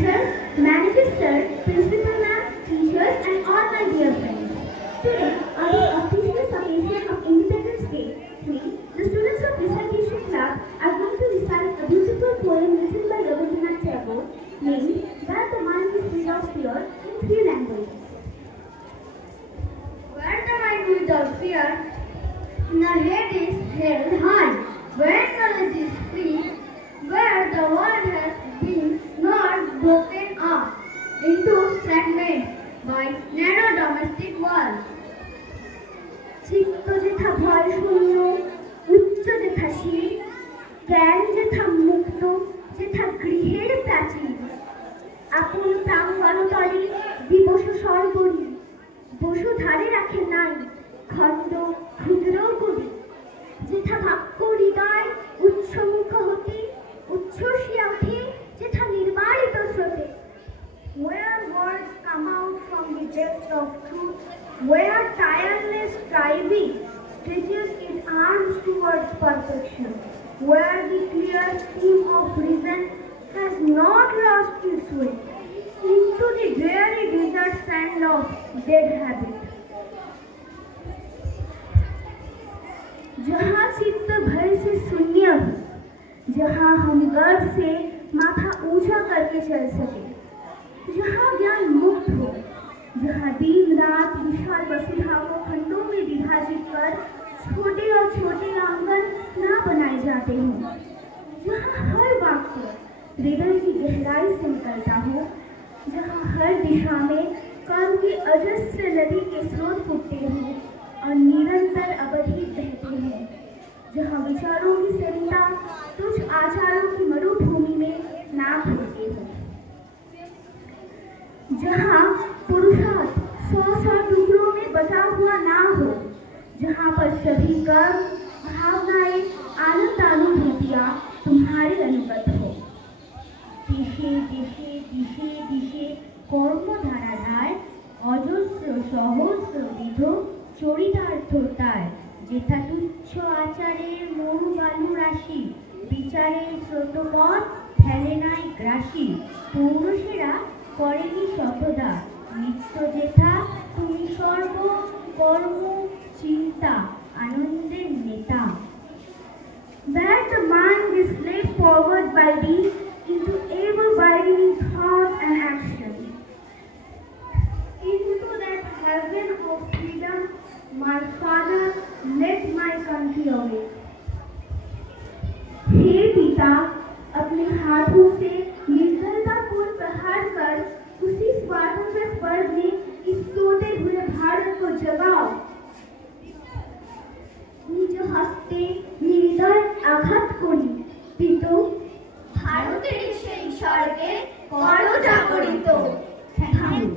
sir, manager sir, principal ma'am, teachers and all my dear friends. Today, on this auspicious occasion of Independence Day, the students of Recitation Club are going to recite a beautiful poem written by Rabindranath Tagore named Where the Mind is Without Fear in 3 languages. Where the mind without fear, the head is held high, where knowledge is free, where the world has been not broken up into fragments by narrow domestic walls. চিত্ত যেথা ভয় শূন্য, উচ্চ যেথা শীল, জ্ঞান যেথা মুক্ত, যেথা গৃহের প্রাচীর, আপন প্রাঙ্গণ তলে দিবস সর্বরী, বসুধারে রাখে নাই খণ্ড ক্ষুদ্র করি, যেথা বাক্য হৃদয় উচ্চমুখ হতে উচ্ছ্বসিয়া ওঠে, যেথা নির্বাণিত স্রোতে। Where words come out from the depths of truth, where tireless striving stretches its arms towards perfection, where the clear stream of reason has not lost its way into the dreary desert sand of dead habit. जहाँ चित्त भय से शून्य हो, जहाँ हम गर्व से माथा ऊंचा करके चल सके, जहाँ ज्ञान मुक्त हो, जहाँ दिन रात विशाल वसुधा को खंडों में विभाजित कर छोटे और छोटे आंगन ना बनाए जाते हों, जहाँ हर वाक्य हृदय की गहराई से निकलता हो, जहाँ हर दिशा में कर्म की अजस्र नदी के स्रोत फूटते हों और निरंतर अवधि बहते हैं, जहाँ विचारों की सरिता तुझ आचारों की मरुभूमि में ना भूलते हो, जहाँ पुरुषार्थ 100 टुकड़ों में बटा हुआ ना हो, जहाँ पर सभी कर्म भावनाएं आनंदानुभूतियाँ तुम्हारे अनुगत हो। देशे देशे दिशे दिशे কর্ম ধারাধার অজস্র সহস্র বিধ চরিতার্থতার, যেথা তুচ্ছ আচারের মরু বালু রাশি, বিচারের স্রোতপথ ফেলে নাই গ্রাসী, পৌরুষেরা করেনি শতদা, নিত্য যেথা তুমি সর্ব কর্ম চিন্তা আনন্দের নেতা। Where the mind is led forward by thee into ever-widening thought and action, into that heaven of freedom, my Father led my country away. हे पिता, अपने हाथों से निर्दयता को प्रहार कर उसी स्वातंत्र स्वर्ग में इस सोते हुए भारत को जगाओ। निज हस्ते निर्दय आघात करी पितो ভারতের সেই স্বর্গে করো জাগরিত। Thank you.